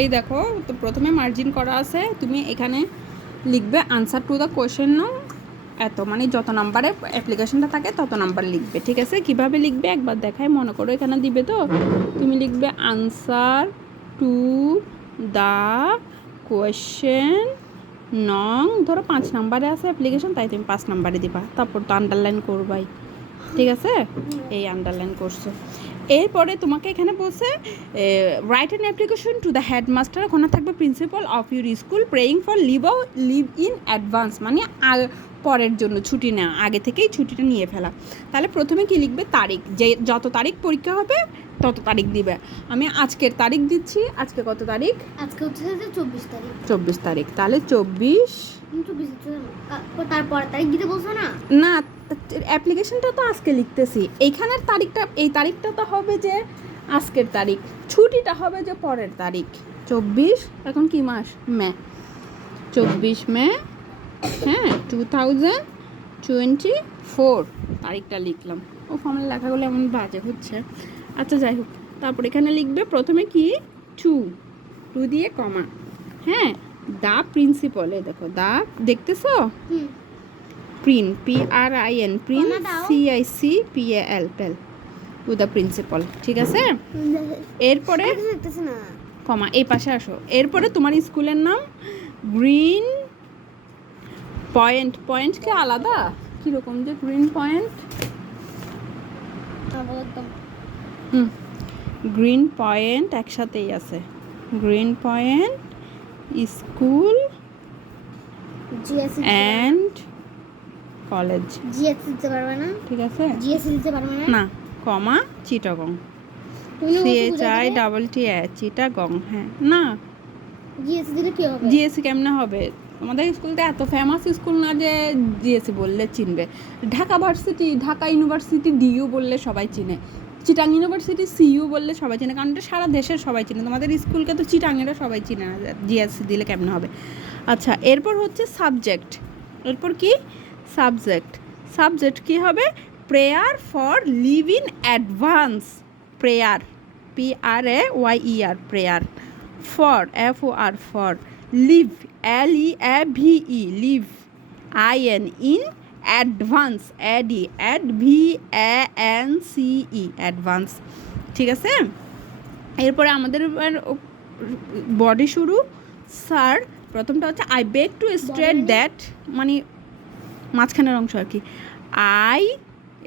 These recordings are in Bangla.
এই দেখো, তো প্রথমে মার্জিন করা আছে, তুমি এখানে লিখবে আনসার টু দ্য কোয়েশ্চেন নাও এত, মানে যত নাম্বারে অ্যাপ্লিকেশনটা থাকে তত নাম্বার লিখবে, ঠিক আছে? কিভাবে লিখবে একবার দেখাই, মনে করো এখানে দিবে, তো তুমি লিখবে আনসার টু দ্য কোয়েশ্চেন নং, ধরো 5 নাম্বারে আছে অ্যাপ্লিকেশন, তাই তুমি 5 নাম্বারে দিবা, তারপর তো আন্ডারলাইন করবাই, ঠিক আছে? এই আন্ডারলাইন করছো। এরপরে তোমাকে এখানে বলছে write an application to the headmaster, ওখানে থাকবে principal of your school, praying for leave in advance, মানে পরের জন্য ছুটি নেওয়া, আগে থেকেই ছুটিটা নিয়ে ফেলা। তাহলে প্রথমে কি লিখবে? তারিখ, যে যত তারিখ পরীক্ষা হবে তত তারিখ দিবে। আমি আজকের তারিখ দিচ্ছি, আজকে কত তারিখ? আজকে হচ্ছে 24 তারিখ। 24 তারিখ, তাহলে 24 তারপর তারিখ দিতে বলছো না? না, অ্যাপ্লিকেশনটা তো আজকে লিখতেছি, এইখানের তারিখটা, এই তারিখটা তো হবে যে আজকের তারিখ, ছুটিটা হবে যে পরের তারিখ। 24, এখন কি মাস? মে, 24 মে, হ্যাঁ 2024 তারিখটা লিখলাম। ও আমার লেখাগুলো এমন বাজে হচ্ছে। আচ্ছা যাই হোক, তারপর এখানে লিখবে প্রথমে কি টু দিয়ে কমা, হ্যাঁ দা প্রিন্সিপাল, এই দেখো দা, দেখতেছো? প্রিন্ট PRIN, প্রিন্ট CICPAL, পেল টু দ্য প্রিন্সিপাল, ঠিক আছে? এরপরে কমা, এই পাশে আসো। এরপরে তোমার স্কুলের নাম গ্রিন পয়েন্ট, পয়েন্ট কি আলাদা? কীরকম যে গ্রিন পয়েন্ট, গ্রিন পয়েন্ট একসাথেই আছে, green point school and college. GS দিতে পারবে না? ঠিক আছে, জিএস দিতে পারবে না? না, কমা চিটাগং, CHITT চিটাগং, হ্যাঁ না, জিএস দিলে কি হবে? জিএসসি কেমনে হবে? আমাদের স্কুলটা এত ফেমাস স্কুল না যে জিএসসি বললে চিনবে। Dhaka varsity, Dhaka university DU বললে সবাই চিনে, চিটাং ইউনিভার্সিটি CU বললে সবাই চিনে, কারণ এটা সারা দেশের সবাই চিনে। তোমাদের স্কুলকে তো চিটাংয়েরা সবাই চিনে না, জিএসসি দিলে কেমনে হবে? আচ্ছা, এরপর হচ্ছে সাবজেক্ট, এরপর কি সাবজেক্ট, সাবজেক্ট কি হবে? Prayer for leave in advance, prayer PRAYER, prayer, for FOR, for, leave LEAVE, leave IN, in advance ADVANCE, advance, ঠিক আছে? এরপরে আমাদের বডি শুরু, স্যার, প্রথমটা হচ্ছে I beg to straight that, মানে মাঝখানের অংশ আর কি, আই,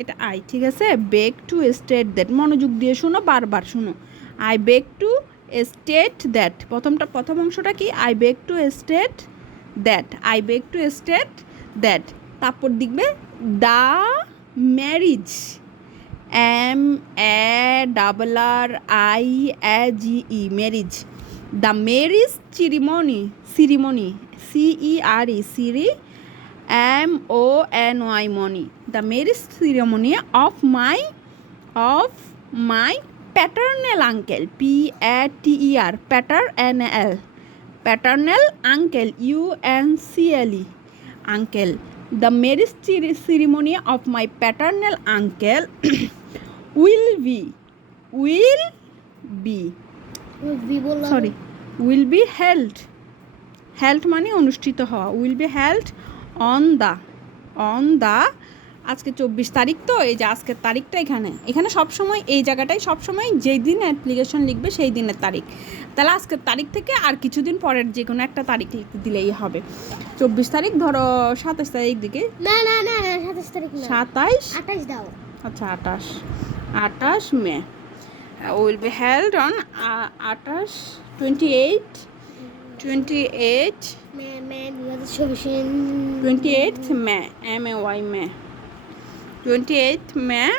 এটা আই, ঠিক আছে? বেগ টু স্টেট দ্যাট, মনোযোগ দিয়ে শোনো, বারবার শোনো, I beg to state that, প্রথম অংশটা কি? I beg to state that, I beg to state that, তারপর দেখবে the marriage, MARRIAGE, marriage, the marriage ceremony, CERE, MONY, মনি, the marriage ceremony of my paternal uncle, PATER, paternal uncle, UNCLE, uncle, the marriage ceremony of my paternal uncle will be held মানে অনুষ্ঠিত হওয়া, will be held on the আজকে 24 তারিখ, তো এই যে আজকের তারিখটা এখানে সবসময় এই জায়গাটায় সবসময় যেই দিন অ্যাপ্লিকেশন লিখবে সেই দিনের তারিখ, তাহলে আজকের তারিখ থেকে আর কিছুদিন পরের যে কোনো একটা তারিখ লিখতে দিলেই হবে। 24 তারিখ ধরো 27 তারিখ দিকে, না 27 তারিখ না, 28 দাও। আচ্ছা 28 মে will be held on 28th May, May, 28th May,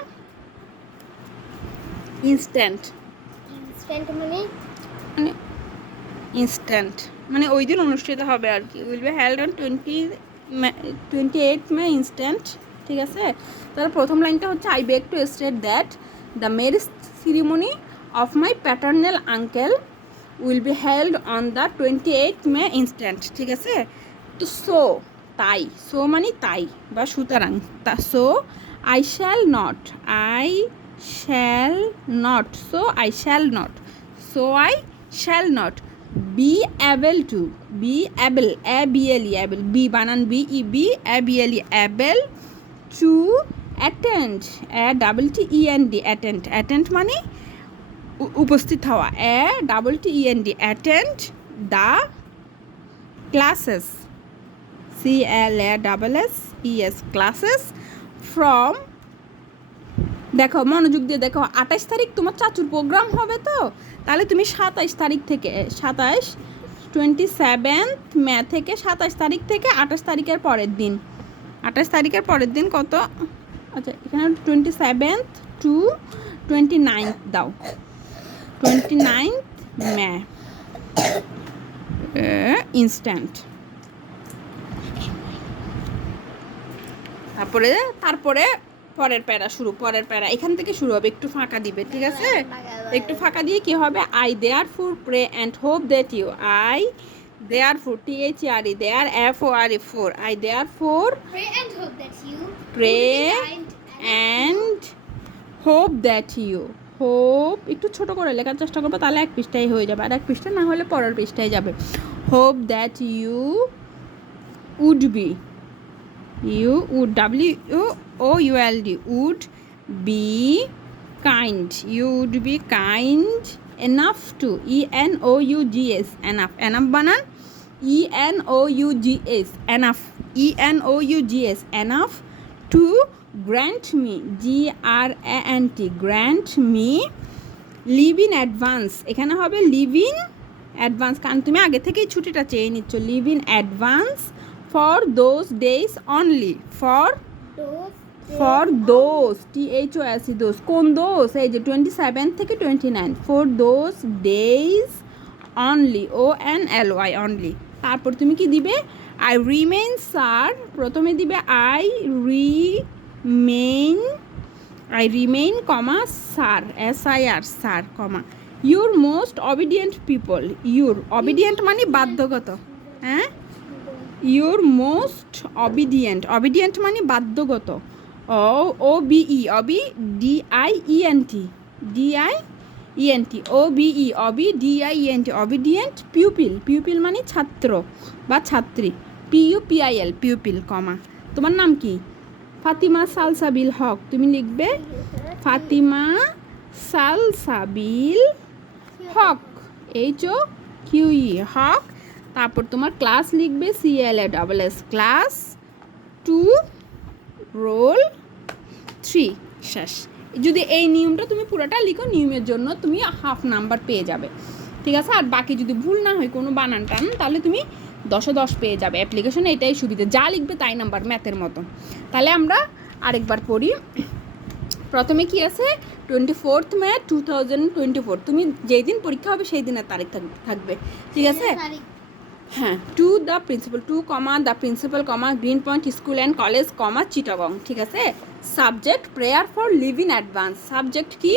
instant মানে ওই দিন অনুষ্ঠিত হবে আর কি, will be held on 28th May, instant, ঠিক আছে? তাহলে প্রথম লাইনটা হচ্ছে I beg to state that the marriage ceremony of my paternal uncle will be held on the 28th May, instant, ঠিক আছে? তো তাই, মানে তাই বা সুতরাং, so I shall not, so I shall not, be able to, be able, A-B-L-E, able, B বানান B-E-B, A-B-L-E, able to attend, A-double-T-E-N-D, attend, attend মানে উপস্থিত হওয়া, A-double-T-E-N-D, attend the classes, C-L-A-S-S-E-S, classes from, দেখো মনোযোগ দিয়ে দেখো, 28 তারিখ তোমার চাচুর প্রোগ্রাম হবে, তো তাহলে তুমি 27 তারিখ থেকে 27 মে থেকে 27 তারিখ থেকে 28 তারিখের পরের দিন, 28 তারিখের পরের দিন কত, আচ্ছা এখানে 27 টু 29 দাও, 29 মে ইনস্ট্যান্ট। তারপরে পরের প্যারা শুরু, পরের প্যারা এখান থেকে শুরু হবে, একটু ফাঁকা দিবে, ঠিক আছে, একটু ফাঁকা দিয়ে কি হবে, I therefore pray and hope that you, I therefore, T-H-E-R-E, there F-O-R-E, for, I therefore Pray and hope that you pray will be kind and hope that you, hope একটু ছোট করে লেখার চেষ্টা করবো, তাহলে এক পৃষ্ঠায় হয়ে যাবে, আর এক পৃষ্ঠা না হলে পরের পৃষ্ঠায় যাবে, hope that you would be, you would, W-O-U-L-D, would be kind, you would be kind enough to, E-N-O-U-G-S, enough, enough banan, E-N-O-U-G-S, enough, E-N-O-U-G-S, enough to grant me, G-R-A-N-T, grant me leave in advance, এখানে হবে লিভ ইন অ্যাডভান্স, কারণ তুমি আগে থেকেই ছুটিটা চেয়ে নিচ্ছ, leave in advance for those days only, for those, T-H-O-S-E, those, কোন দোজ, এই যে 27 থেকে 29, for those days only, O-N-L-Y, only, তারপর তুমি কি দিবে, আই রিমেইন স্যার, প্রথমে দিবে I remain comma sir, S-I-R, sir comma, your most obedient people, your obedient মানে বাধ্যগত, হ্যাঁ, ইউর মোস্ট অবিডিয়েন্ট মানে বাধ্যগত, O-B-E, D-I-E-N-T, O-B-E, D-I-E-N-T, obedient pupil মানে ছাত্র বা ছাত্রী, P-U-P-I-L, পিউপিল কমা, তোমার নাম কি, ফাতিমা সালসাবিল হক, তুমি লিখবে ফাতিমা সালসাবিল হক, H-O-Q-E, হক, তারপর তোমার ক্লাস লিখবে C-L-A-S-S, ক্লাস 2 রোল 3, শেষ। যদি এই নিয়মটা তুমি পুরোটা লিখো, নিয়মের জন্য তুমি হাফ নাম্বার পেয়ে যাবে, ঠিক আছে, আর বাকি যদি ভুল না হয় কোনো বানান টান, তাহলে তুমি 10-10 পেয়ে যাবে। অ্যাপ্লিকেশনে এটাই সুবিধা, যা লিখবে তাই নাম্বার, ম্যাথের মতো। তাহলে আমরা আরেকবার পড়ি, প্রথমে কি আছে, 24 মে 2024, তুমি যেই দিন পরীক্ষা হবে সেই দিনের তারিখ থাকবে, ঠিক আছে, হ্যাঁ, to the principal, to comma the principal comma green point school and college comma Chittagong, ঠিক আছে, subject prayer for leave in advance, subject কি,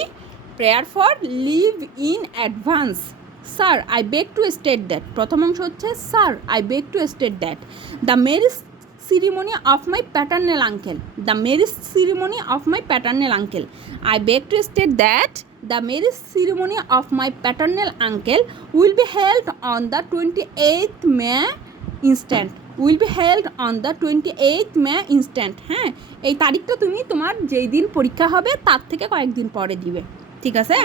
prayer for leave in advance, sir I beg to state that, প্রথম অংশ হচ্ছে sir I beg to state that the marriage ceremony of my paternal uncle, the marriage ceremony of my paternal uncle, I beg to state that the marriage ceremony of my paternal uncle will be held on the 28th May instant, will be held on the 28th May instant, হ্যাঁ, এই তারিখটা তুমি তোমার যেই দিন পরীক্ষা হবে তার থেকে কয়েকদিন পরে দিবে, ঠিক আছে,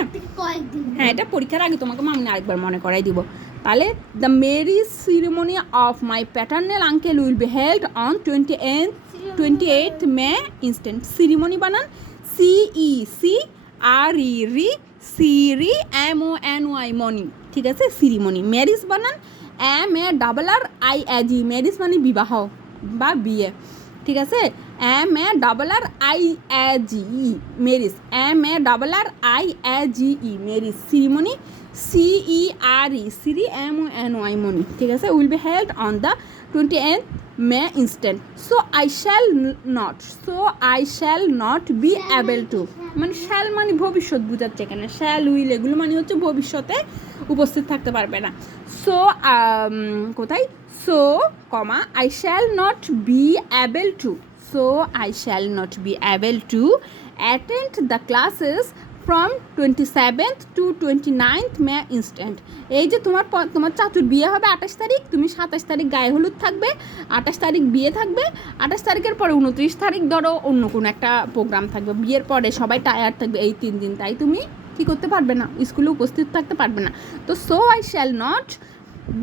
হ্যাঁ, এটা পরীক্ষার আগে তোমাকে আমি আরেকবার মনে করাই দিব। তাহলে the marriage ceremony of my paternal uncle will be held on 28th May instant, ceremony বানান CECRERI, সিরি MONY, মনি, ঠিক আছে, সিরিমনি, ম্যারেজ বানান MARRIAG, ম্যারেজ মানে বিবাহ বা বিয়ে, ঠিক আছে, MARRIAGE, marriage, MARRIAGE, marriage, ceremony CERE, সিরি MONY, মনি, ঠিক আছে, will be held on the 28th May instant, so I shall not be able to, মানে শ্যাল মানে ভবিষ্যৎ বোঝাচ্ছে এখানে, শ্যাল উইল এগুলো মানে হচ্ছে ভবিষ্যতে উপস্থিত থাকতে পারবে না, সো কোথায়, so comma I shall not be able to, so I shall not be able to attend the classes from 27th to 29th May instant. এই যে তোমার চাচুর বিয়ে হবে 28 তারিখ, তুমি 27 তারিখ গায়ে হলুদ থাকবে, 28 তারিখ বিয়ে থাকবে, 28 তারিখের পরে 29 তারিখ ধরো অন্য কোনো একটা প্রোগ্রাম থাকবে, বিয়ের পরে সবাই টায়ার্ড থাকবে এই 3 দিন, তাই তুমি কী করতে পারবে না, স্কুলে উপস্থিত থাকতে পারবে না। তো so I shall not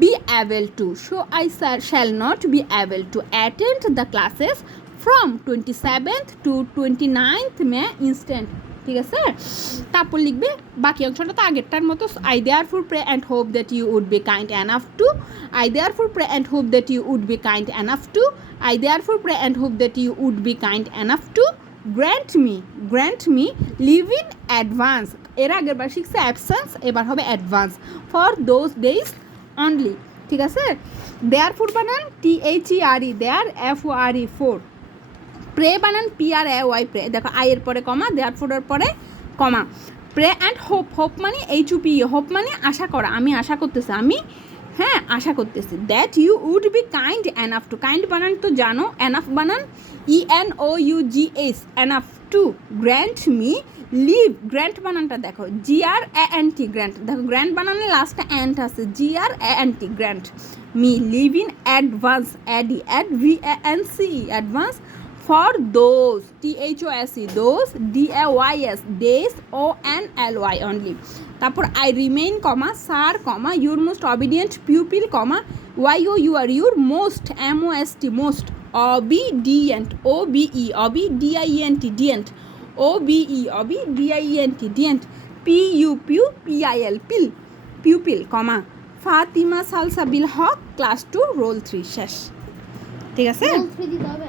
be able to, so I shall not be able to attend the classes from 27th to 29th May instant. ঠিক আছে, তারপর লিখবে বাকি অংশটা তো আগেরটার মতো, I therefore pray and hope that you would be kind enough to, I therefore pray and hope that you would be kind enough to, I therefore pray and hope that you would be kind enough to grant me leave in advance। এর আগের বার শিখছে অ্যাবসেন্স, এবার হবে advance, for those days only. ঠিক আছে, দেয়ারফোর বানান THERE, there FORE fore, pray বানান PRAY প্রে, দেখো আইয়ের পরে কমা, দেয়ারফোরের পরে কমা। প্রে অ্যান্ড হোপ মানে HOPE, হোপ মানে আশা করা, আমি আশা করতেছি, হ্যাঁ আশা করতেছি। That you would be kind enough to, kind বানান তো জানো, এনাফ বানান ENOUGH, enough to grant me leave, grant বানানটা দেখো GRANT, গ্র্যান্ট, দেখো গ্র্যান্ট বানানে লাস্টে অ্যান্ট আছে, GRANT grant me leave in advance, ADVANCE advance, for those THOSE those, DAYS days, ONLY only. তারপর I remain comma sir comma your most obedient pupil comma YOUR your most MOST most obedient OBE OBDIENT ডিয়েন্ট OBE OBDIENT ডিয়েন্ট PUPIL পিল pupil comma Fatima Salsabil Haque class 2 roll 3 শেষ। ঠিক আছে, দিতে হবে।